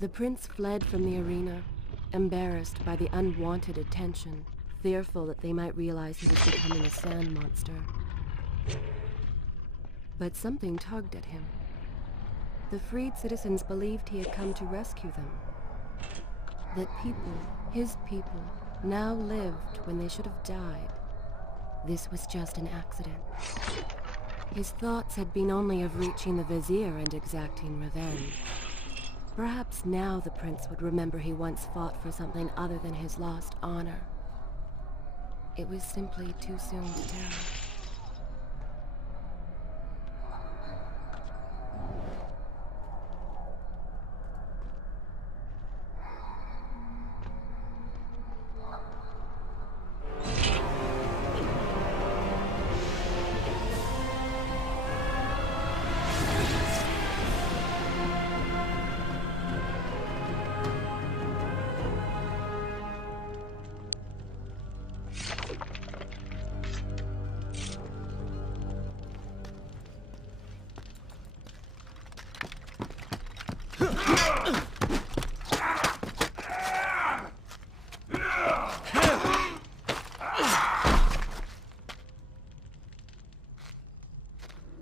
The prince fled from the arena, embarrassed by the unwanted attention, fearful that they might realize he was becoming a sand monster. But something tugged at him. The freed citizens believed he had come to rescue them. That people, his people, now lived when they should have died. This was just an accident. His thoughts had been only of reaching the vizier and exacting revenge. Perhaps now the prince would remember he once fought for something other than his lost honor. It was simply too soon to tell.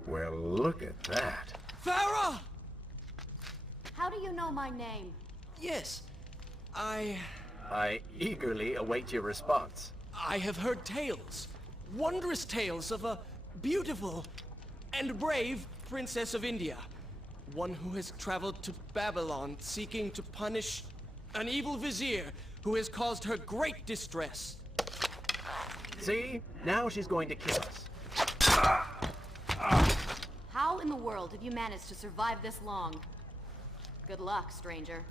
Well, look at that. Farah! How do you know my name? Yes, I eagerly await your response. I have heard tales. Wondrous tales of a beautiful and brave princess of India. One who has traveled to Babylon seeking to punish an evil vizier who has caused her great distress. See? Now she's going to kill us. How in the world have you managed to survive this long? Good luck, stranger.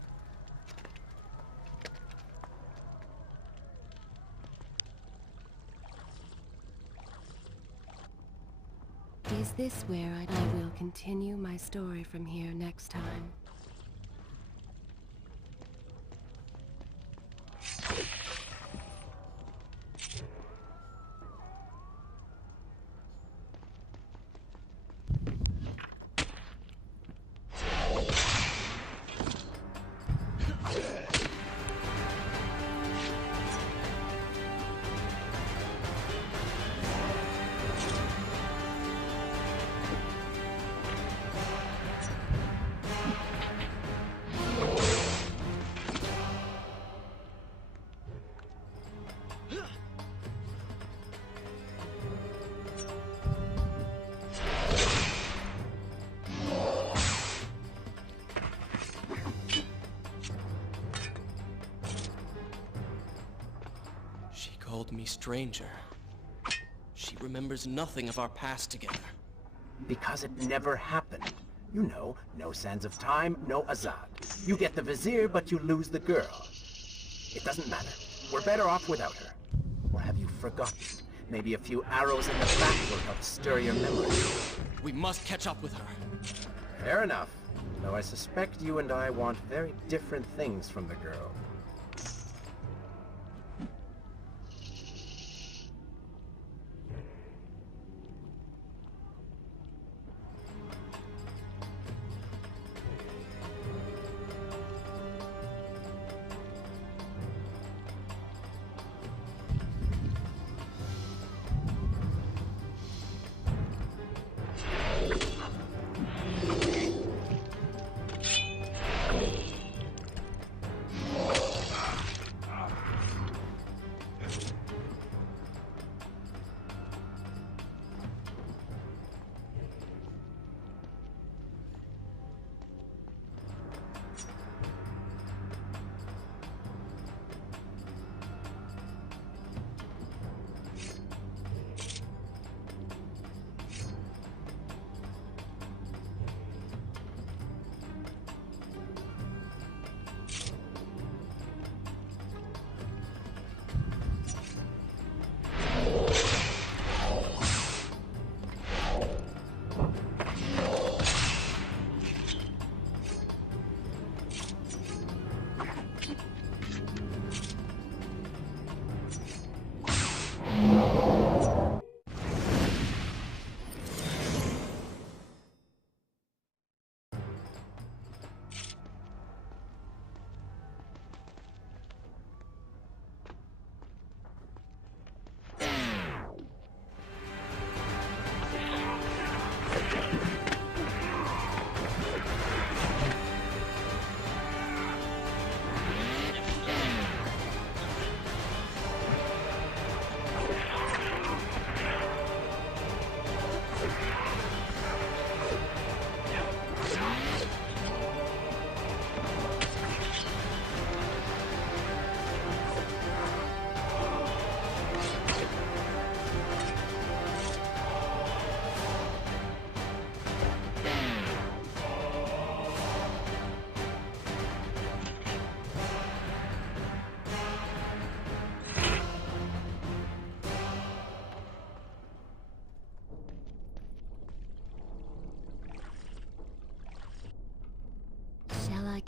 Is this where I will continue my story from here next time? She called me stranger. She remembers nothing of our past together. Because it never happened. You know, no sands of time, no Azad. You get the vizier, but you lose the girl. It doesn't matter. We're better off without her. Or have you forgotten? Maybe a few arrows in the back will help stir your memory. We must catch up with her. Fair enough. Though I suspect you and I want very different things from the girl.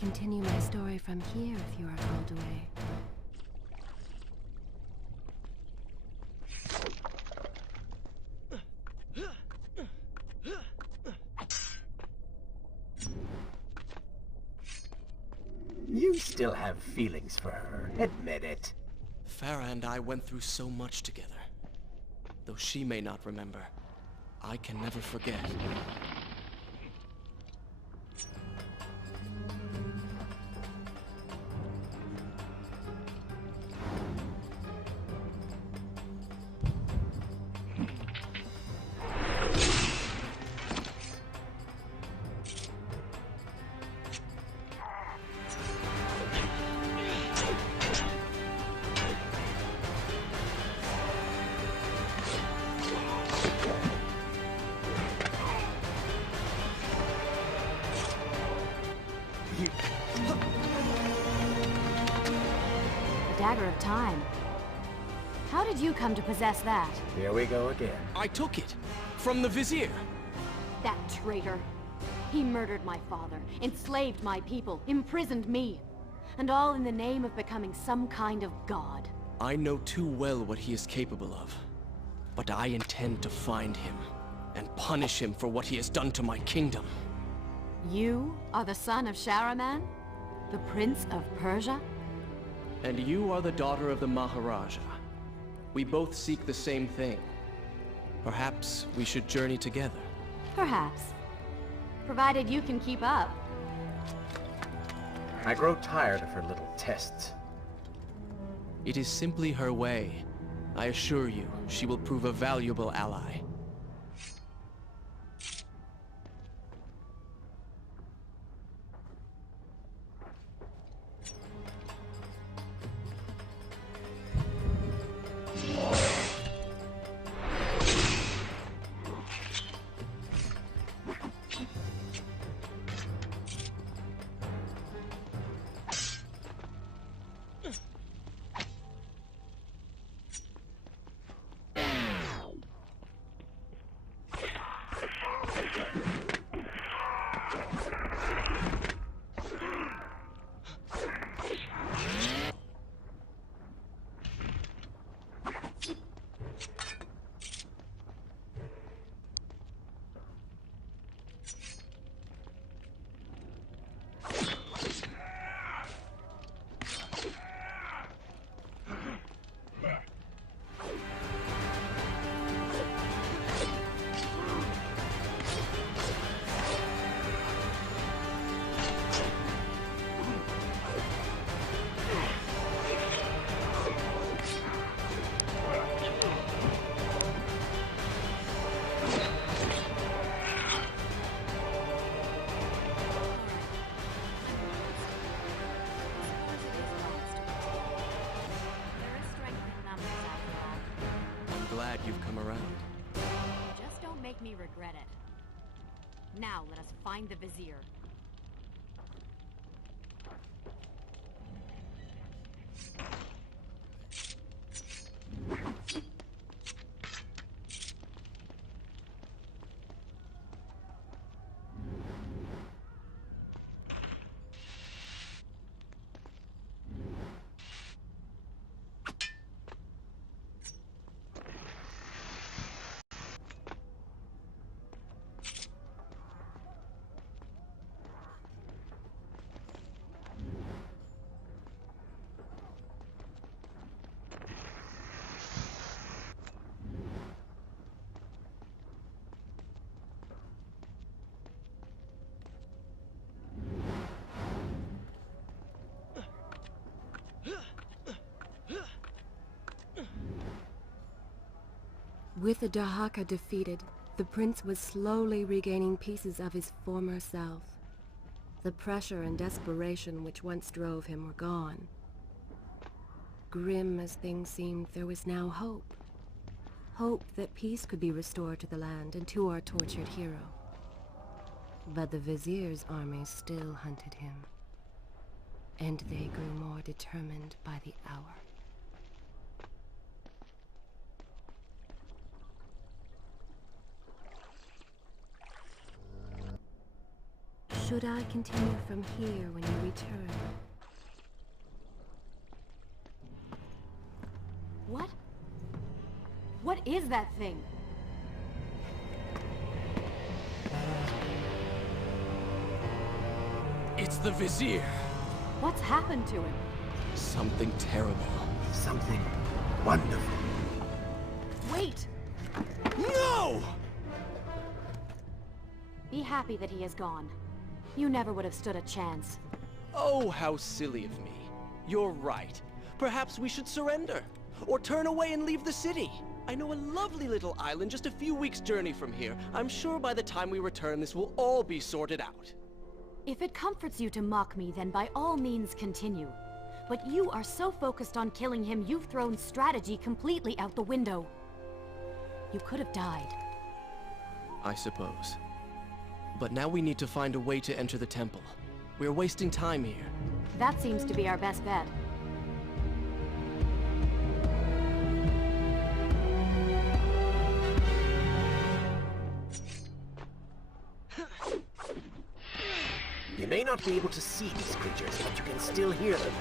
continue my story from here if you are called away. You still have feelings for her. Admit it. Farah and I went through so much together. Though she may not remember, I can never forget. Dagger of Time. How did you come to possess that? Here we go again. I took it from the Vizier. That traitor. He murdered my father, enslaved my people, imprisoned me. And all in the name of becoming some kind of god. I know too well what he is capable of. But I intend to find him and punish him for what he has done to my kingdom. You are the son of Shahraman? The Prince of Persia? And you are the daughter of the Maharaja. We both seek the same thing. Perhaps we should journey together. Perhaps. Provided you can keep up. I grow tired of her little tests. It is simply her way. I assure you, she will prove a valuable ally. Glad you've come around. Just don't make me regret it. Now let us find the Vizier. With the Dahaka defeated, the prince was slowly regaining pieces of his former self. The pressure and desperation which once drove him were gone. Grim as things seemed, there was now hope. Hope that peace could be restored to the land and to our tortured hero. But the Vizier's army still hunted him, and they grew more determined by the hour. Should I continue from here when you return? What? What is that thing? It's the Vizier. What's happened to him? Something terrible. Something wonderful. Wait! No! Be happy that he is gone. You never would have stood a chance. Oh, how silly of me. You're right. Perhaps we should surrender. Or turn away and leave the city. I know a lovely little island just a few weeks' journey from here. I'm sure by the time we return, this will all be sorted out. If it comforts you to mock me, then by all means continue. But you are so focused on killing him, you've thrown strategy completely out the window. You could have died. I suppose. But now we need to find a way to enter the temple. We're wasting time here. That seems to be our best bet. You may not be able to see these creatures, but you can still hear them.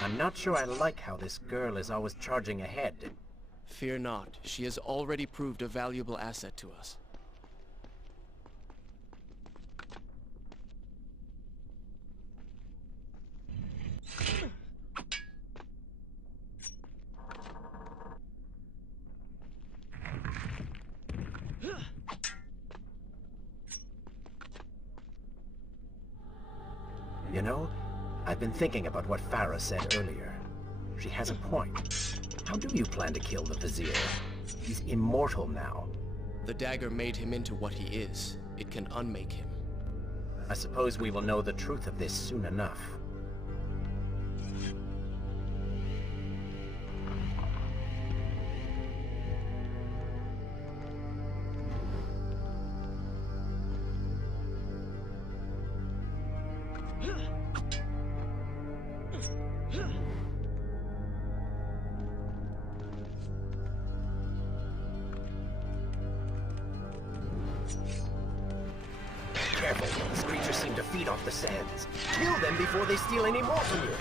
I'm not sure I like how this girl is always charging ahead. Fear not. She has already proved a valuable asset to us. You know, I've been thinking about what Farah said earlier. She has a point. How do you plan to kill the Vizier? He's immortal now. The dagger made him into what he is. It can unmake him. I suppose we will know the truth of this soon enough. Careful, these creatures seem to feed off the sands. Kill them before they steal any more from you.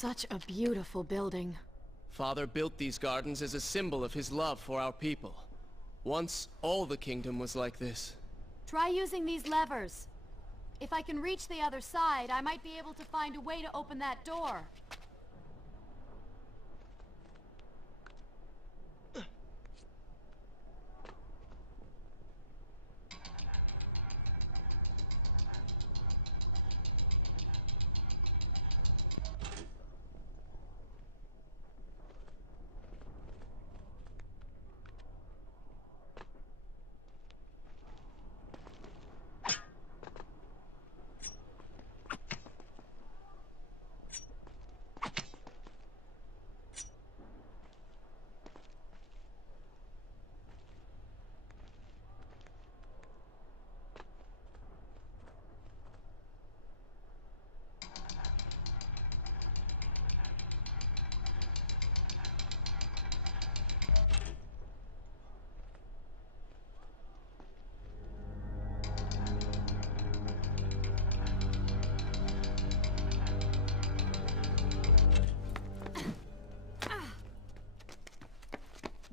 Such a beautiful building. Father built these gardens as a symbol of his love for our people. Once, all the kingdom was like this. Try using these levers. If I can reach the other side, I might be able to find a way to open that door.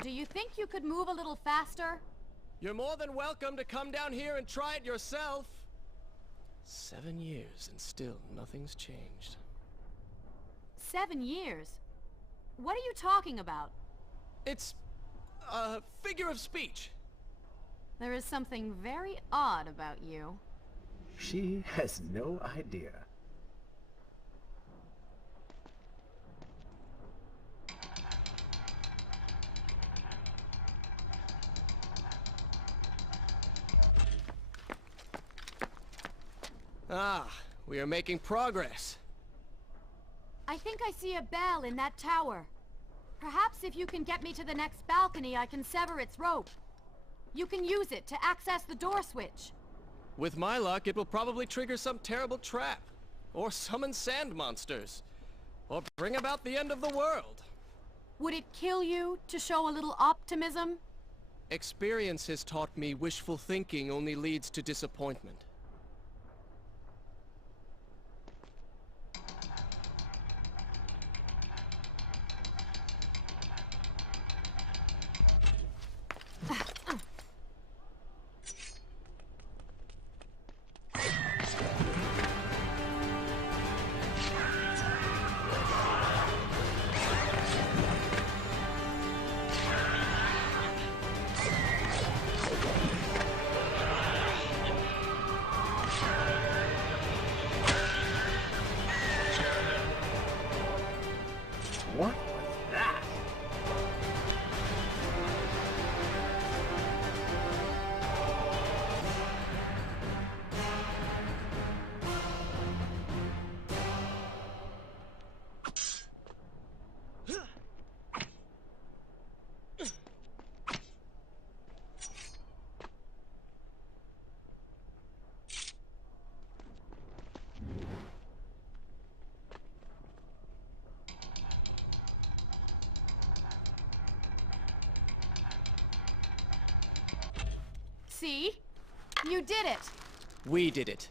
Do you think you could move a little faster? You're more than welcome to come down here and try it yourself. 7 years and still nothing's changed. 7 years? What are you talking about? It's a figure of speech. There is something very odd about you. She has no idea. Ah, we are making progress. I think I see a bell in that tower. Perhaps if you can get me to the next balcony, I can sever its rope. You can use it to access the door switch. With my luck, it will probably trigger some terrible trap. Or summon sand monsters. Or bring about the end of the world. Would it kill you to show a little optimism? Experience has taught me wishful thinking only leads to disappointment. What was that? See? You did it! We did it.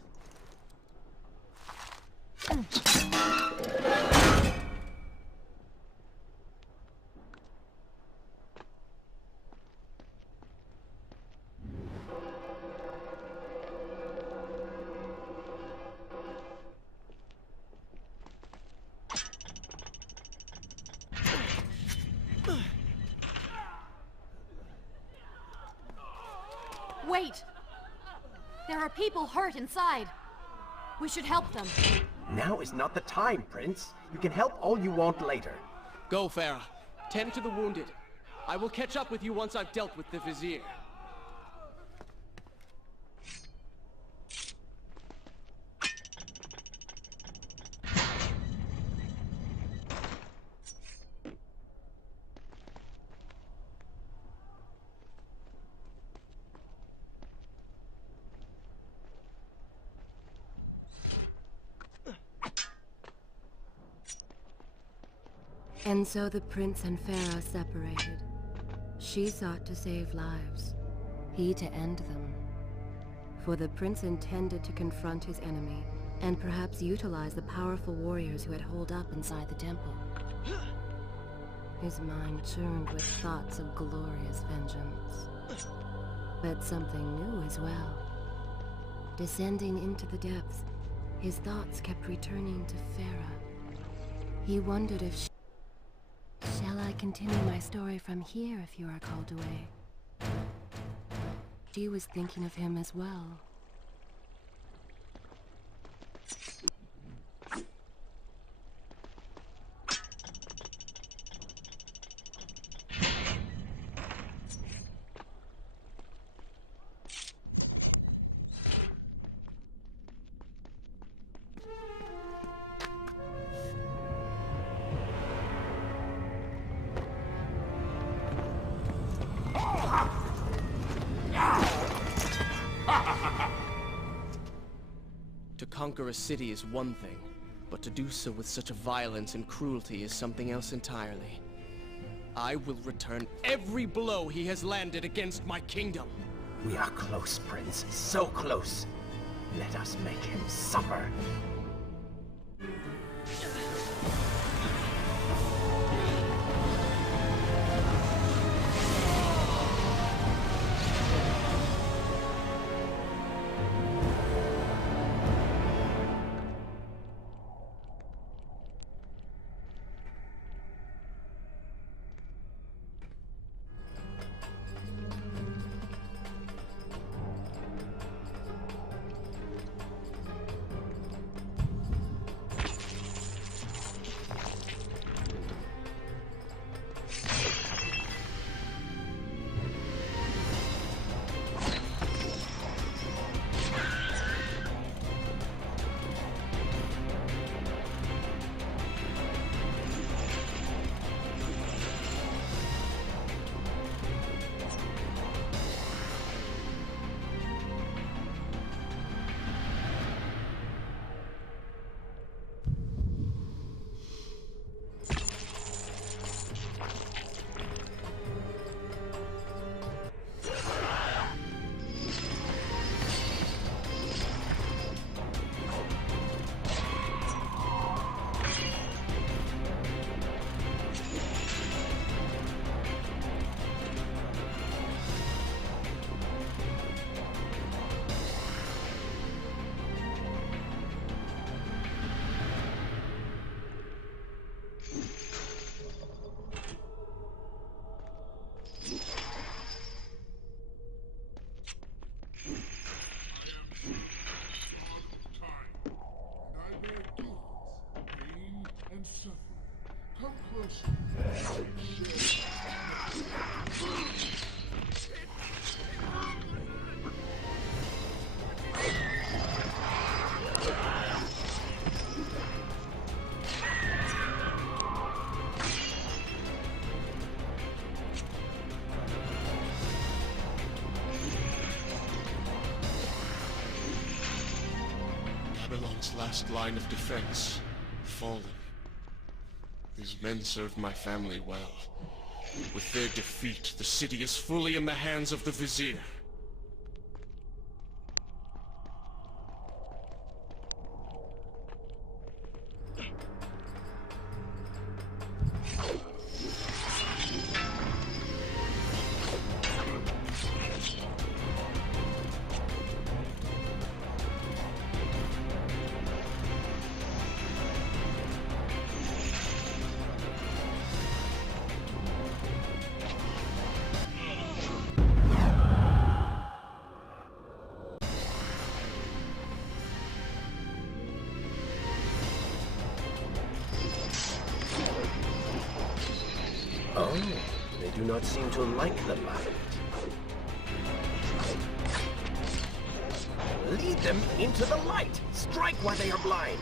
Wait! There are people hurt inside. We should help them. Now is not the time, Prince. You can help all you want later. Go, Farah. Tend to the wounded. I will catch up with you once I've dealt with the Vizier. And so the prince and Farah separated. She sought to save lives, he to end them. For the prince intended to confront his enemy and perhaps utilize the powerful warriors who had holed up inside the temple. His mind churned with thoughts of glorious vengeance. But something new as well. Descending into the depths, his thoughts kept returning to Farah. He wondered if shall I continue my story from here if you are called away? She was thinking of him as well. To conquer a city is one thing, but to do so with such a violence and cruelty is something else entirely. I will return every blow he has landed against my kingdom. We are close, Prince. So close. Let us make him suffer. Come closer. Babylon's last line of defense, fallen. These men served my family well. With their defeat, the city is fully in the hands of the Vizier. Oh, they do not seem to like the light. Lead them into the light! Strike while they are blind!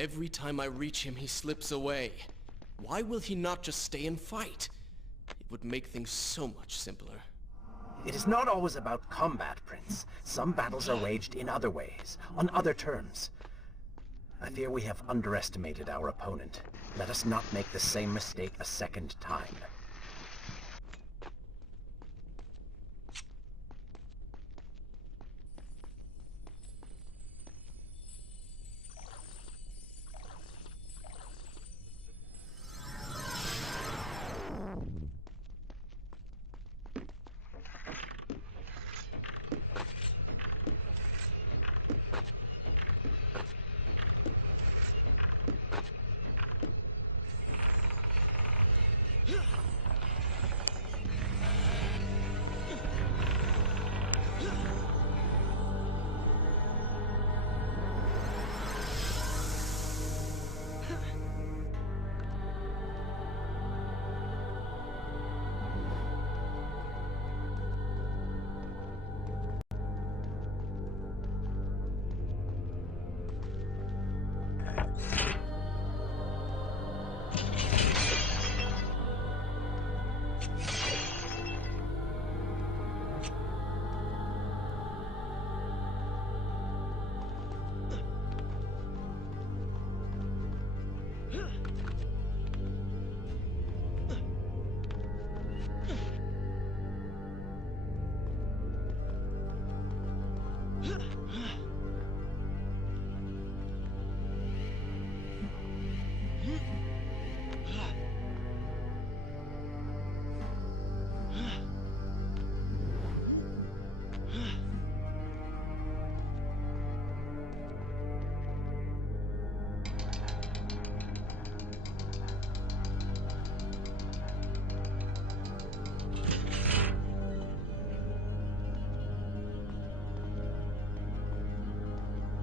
Every time I reach him, he slips away. Why will he not just stay and fight? It would make things so much simpler. It is not always about combat, Prince. Some battles are waged in other ways, on other terms. I fear we have underestimated our opponent. Let us not make the same mistake a second time.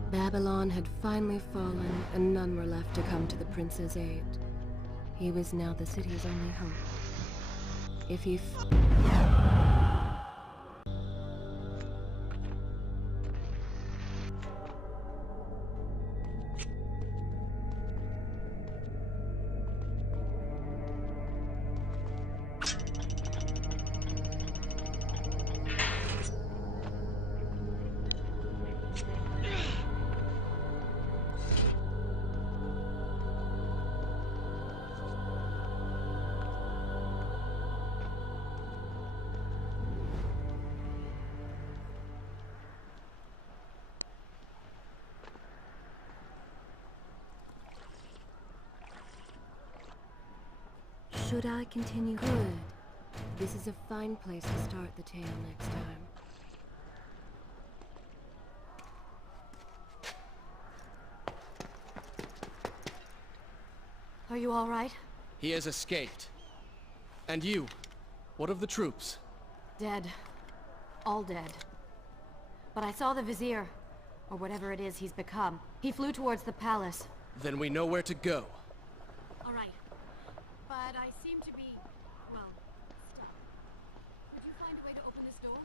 Babylon had finally fallen, and none were left to come to the prince's aid. He was now the city's only hope. If he Should I continue? Good. This is a fine place to start the tale next time. Are you all right? He has escaped. And you? What of the troops? Dead. All dead. But I saw the Vizier, or whatever it is he's become. He flew towards the palace. Then we know where to go. All right. But I seem to be, well, stuck. Could you find a way to open this door?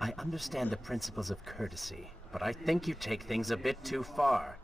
I understand the principles of courtesy, but I think you take things a bit too far.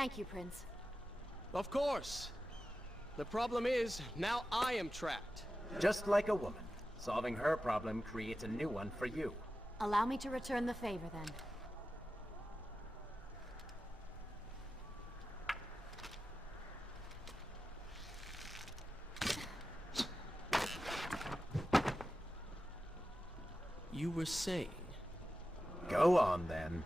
Thank you, Prince. Of course. The problem is, now I am trapped. Just like a woman. Solving her problem creates a new one for you. Allow me to return the favor, then. You were saying? Go on, then.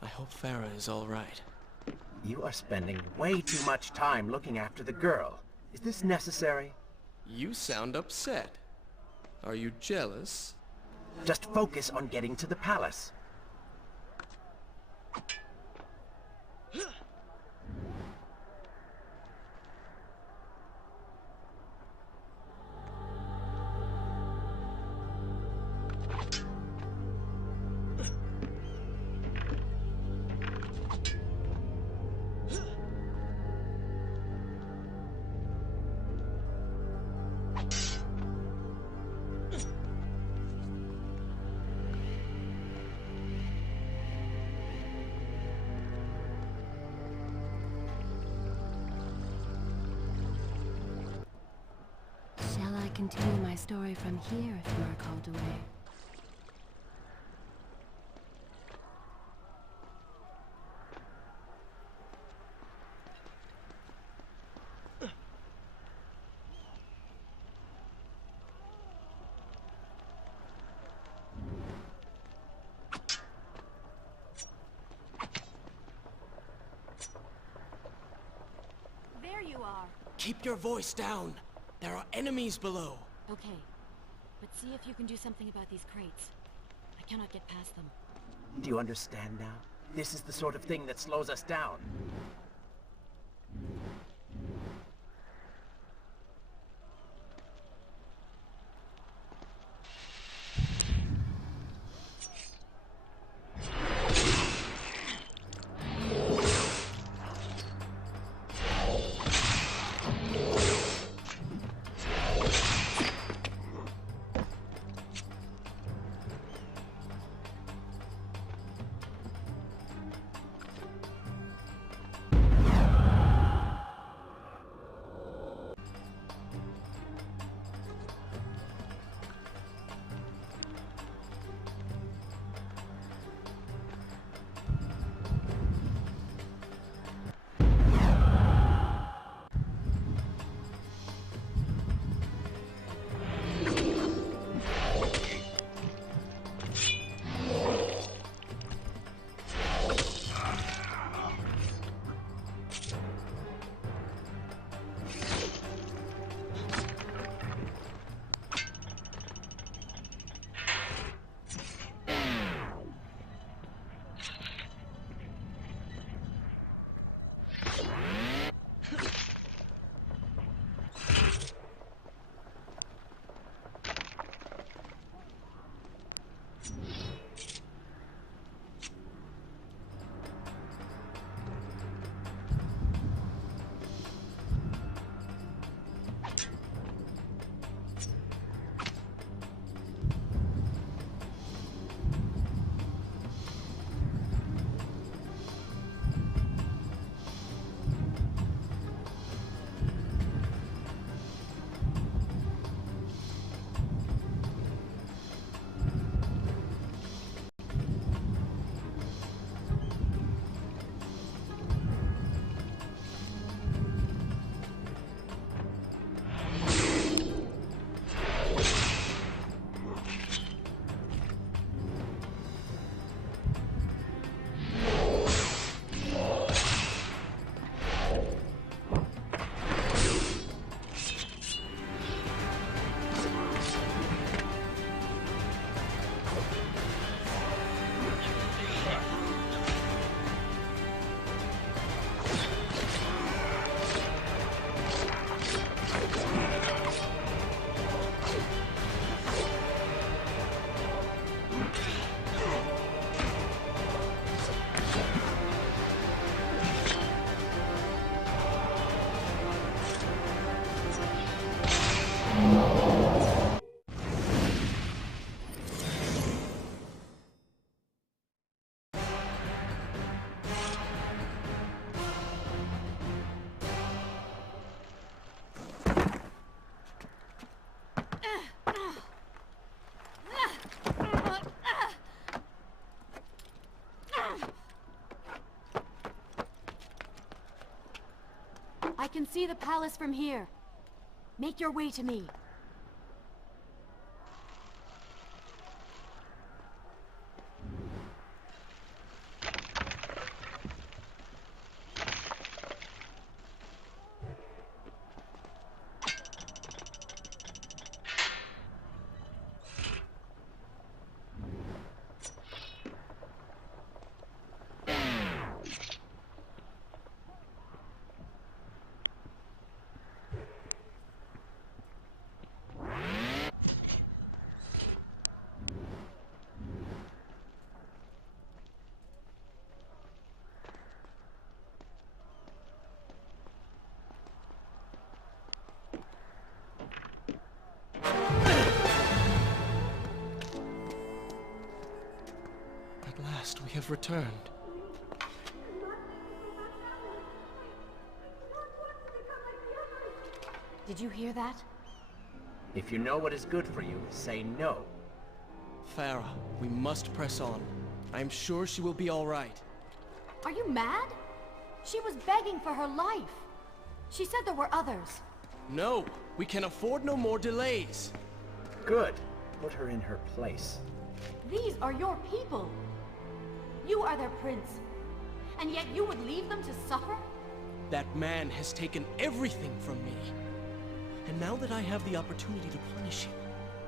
I hope Farah is all right. You are spending way too much time looking after the girl. Is this necessary? You sound upset. Are you jealous? Just focus on getting to the palace. Shall I continue my story from here if you are called away? There you are. Keep your voice down. There are enemies below. Okay. But see if you can do something about these crates. I cannot get past them. Do you understand now? This is the sort of thing that slows us down. see the palace from here. Make your way to me. We have returned. Did you hear that? If you know what is good for you, say no. Farah, we must press on. I am sure she will be all right. Are you mad? She was begging for her life. She said there were others. No, we can afford no more delays. Good. Put her in her place. These are your people. You are their prince. And yet you would leave them to suffer? That man has taken everything from me. And now that I have the opportunity to punish him,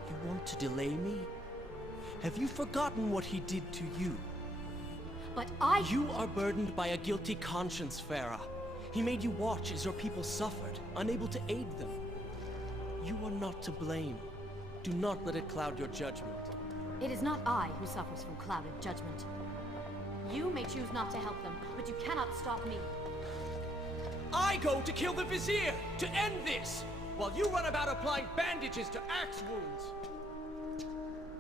you want to delay me? Have you forgotten what he did to you? But You are burdened by a guilty conscience, Farah. He made you watch as your people suffered, unable to aid them. You are not to blame. Do not let it cloud your judgment. It is not I who suffers from clouded judgment. You may choose not to help them, but you cannot stop me. I go to kill the Vizier, to end this, while you run about applying bandages to axe wounds.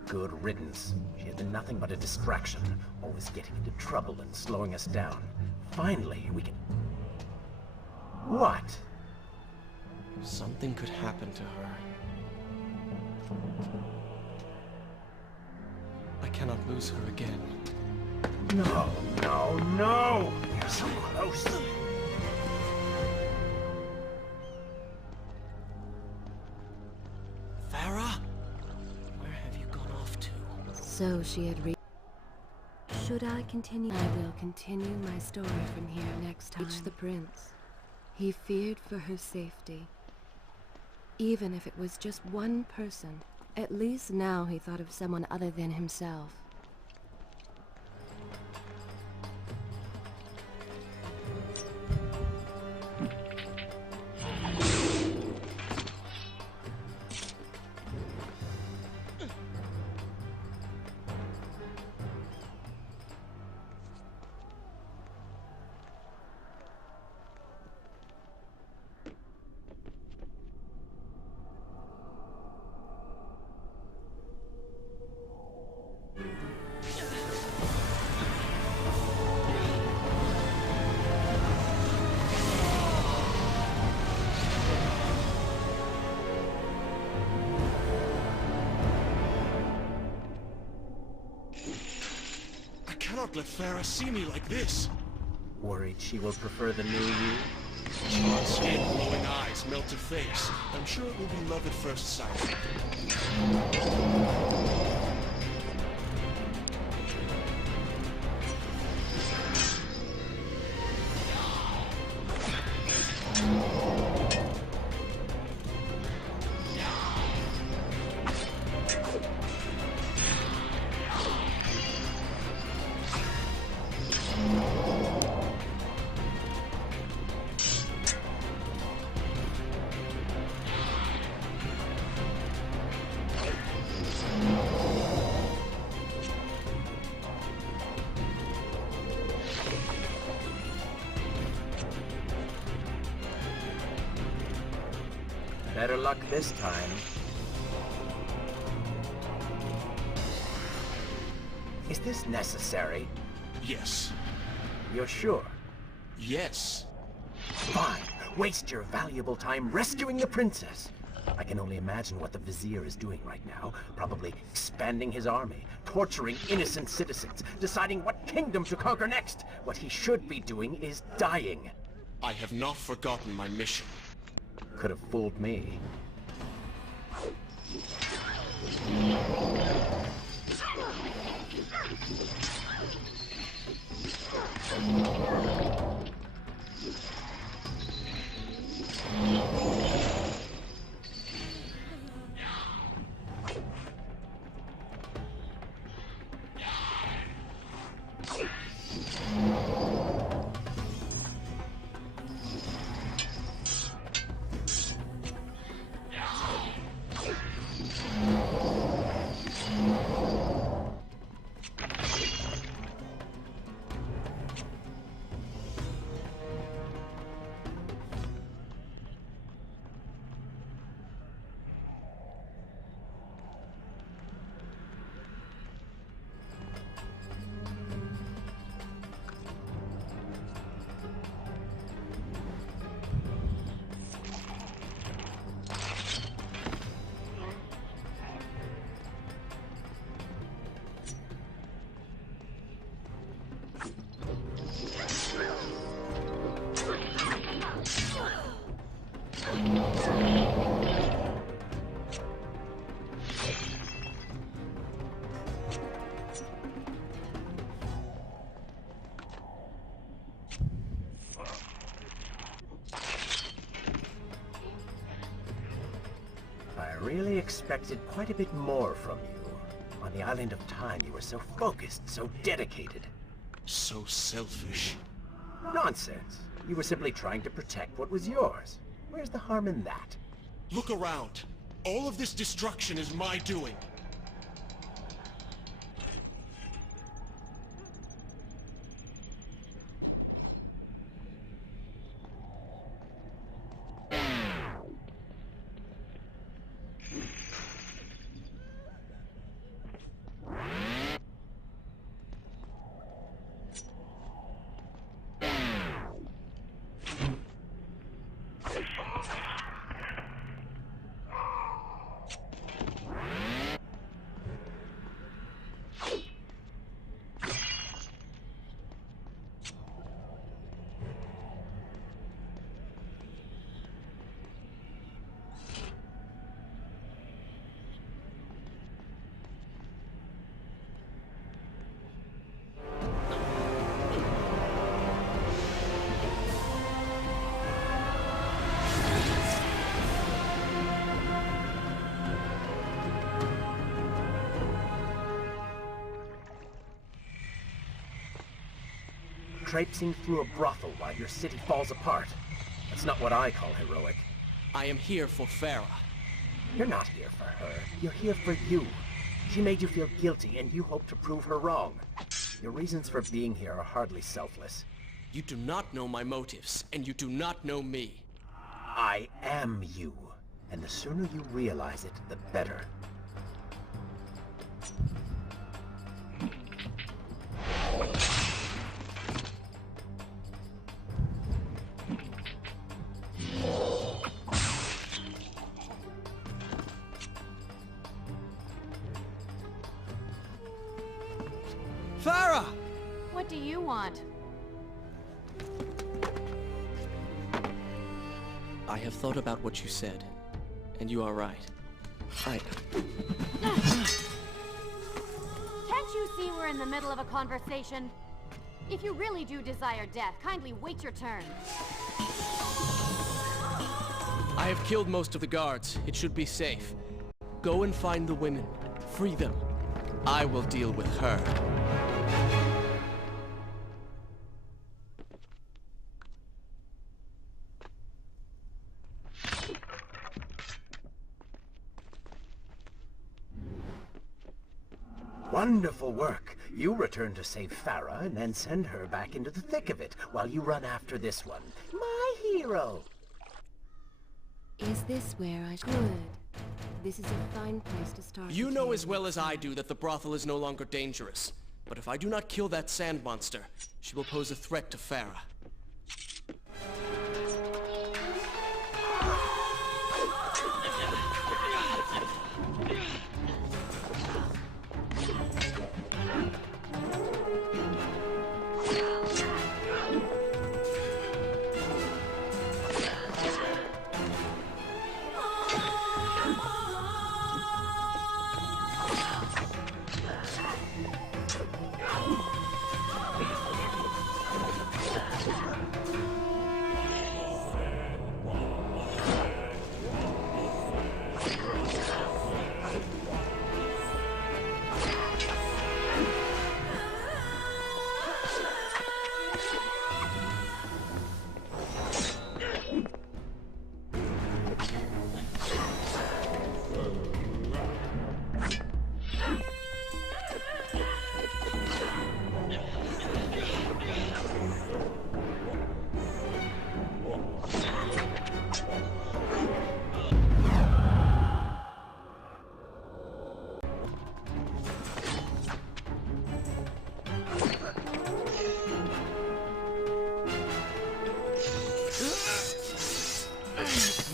Good riddance. She has been nothing but a distraction, always getting into trouble and slowing us down. Finally, we can... What? Something could happen to her. I cannot lose her again. No, no, no! You're so close. Farah? Where have you gone off to? So she had Should I continue? I will continue my story from here next time. Reach the prince. He feared for her safety. Even if it was just one person, at least now he thought of someone other than himself. I cannot let Farah see me like this. Worried she will prefer the new you? Charred skin, glowing eyes, melted face. I'm sure it will be love at first sight. Better luck this time. Is this necessary? Yes. You're sure? Yes. Fine. Waste your valuable time rescuing the princess. I can only imagine what the Vizier is doing right now. Probably expanding his army, torturing innocent citizens, deciding what kingdom to conquer next. What he should be doing is dying. I have not forgotten my mission. could have fooled me. I really expected quite a bit more from you. On the Island of Time, you were so focused, so dedicated. So selfish. Nonsense. You were simply trying to protect what was yours. Where's the harm in that? Look around. All of this destruction is my doing. Traipsing through a brothel while your city falls apart. That's not what I call heroic. I am here for Farah. You're not here for her. You're here for you. She made you feel guilty, and you hope to prove her wrong. Your reasons for being here are hardly selfless. You do not know my motives, and you do not know me. I am you. And the sooner you realize it, the better. Farah! What do you want? I have thought about what you said, and you are right. Can't you see we're in the middle of a conversation? If you really do desire death, kindly wait your turn. I have killed most of the guards. It should be safe. Go and find the women. Free them. I will deal with her. Wonderful work. You return to save Farah and then send her back into the thick of it while you run after this one. My hero! Is this where I should? This is a fine place to start. You know as well as I do that the brothel is no longer dangerous. But if I do not kill that sand monster, she will pose a threat to Farah.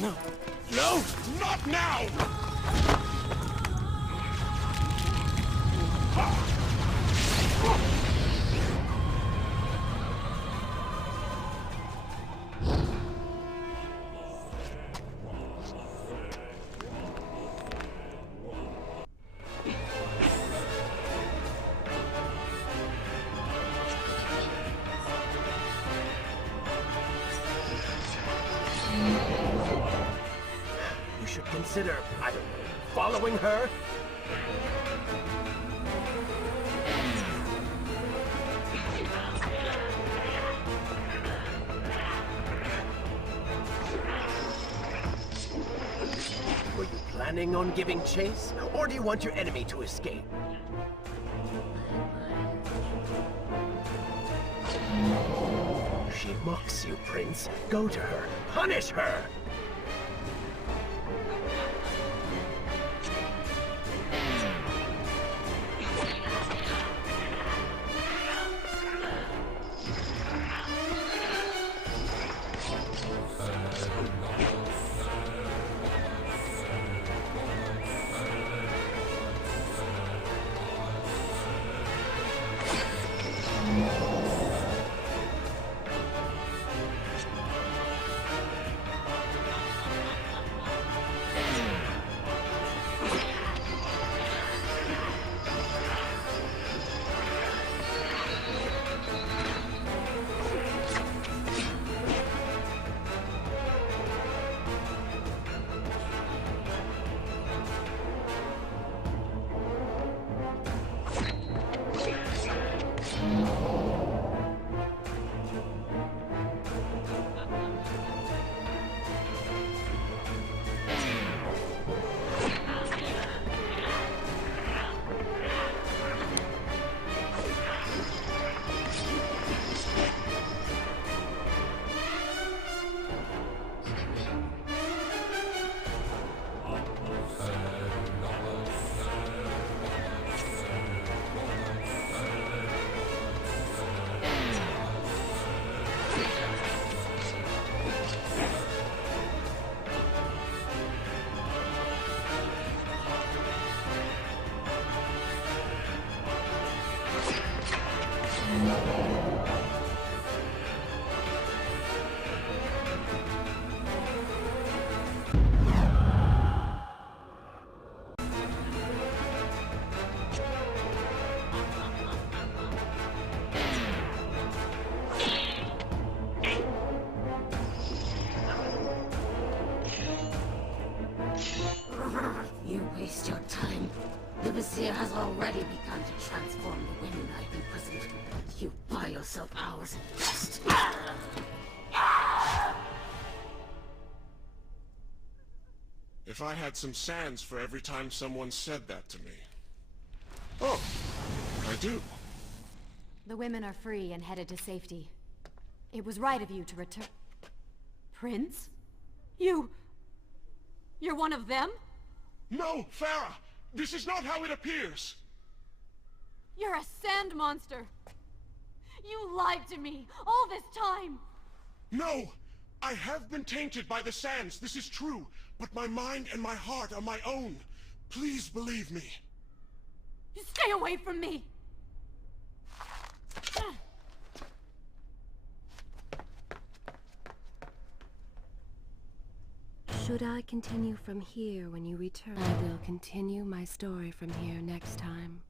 No! No! Not now! You should consider, I don't know, following her? Were you planning on giving chase? Or do you want your enemy to escape? She mocks you, Prince. Go to her. Punish her! You waste your time. The Vizier has already begun to transform the women I've imprisoned. You buy yourself hours at best. If I had some sands for every time someone said that to me. Oh, I do. The women are free and headed to safety. It was right of you to return... Prince? You're one of them? No, Farah! This is not how it appears! You're a sand monster! You lied to me all this time! No! I have been tainted by the sands, this is true. But my mind and my heart are my own. Please believe me. Stay away from me! Should I continue from here when you return? I will continue my story from here next time.